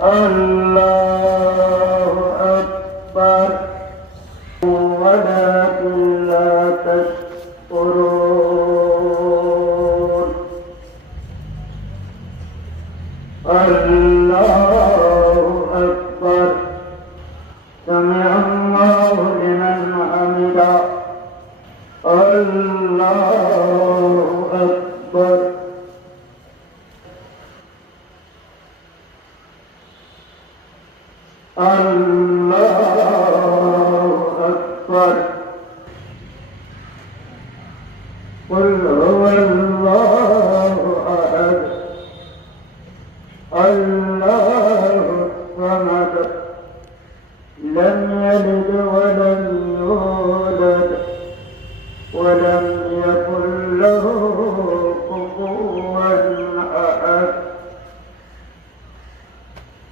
الله أكبر. ولكن لا تشكرون. الله أكبر. سمع الله لمن حمده. الله أكبر الله أكبر قل هو الله أحد الله الصمد لم يلد ولم يكن له كفوا.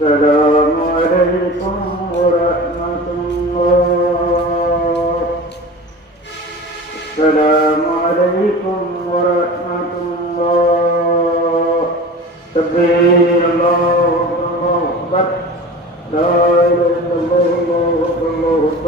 السلام عليكم ورحمة الله. السلام عليكم ورحمة الله. تكبير الله أكبر. لا إله إلا الله الله أكبر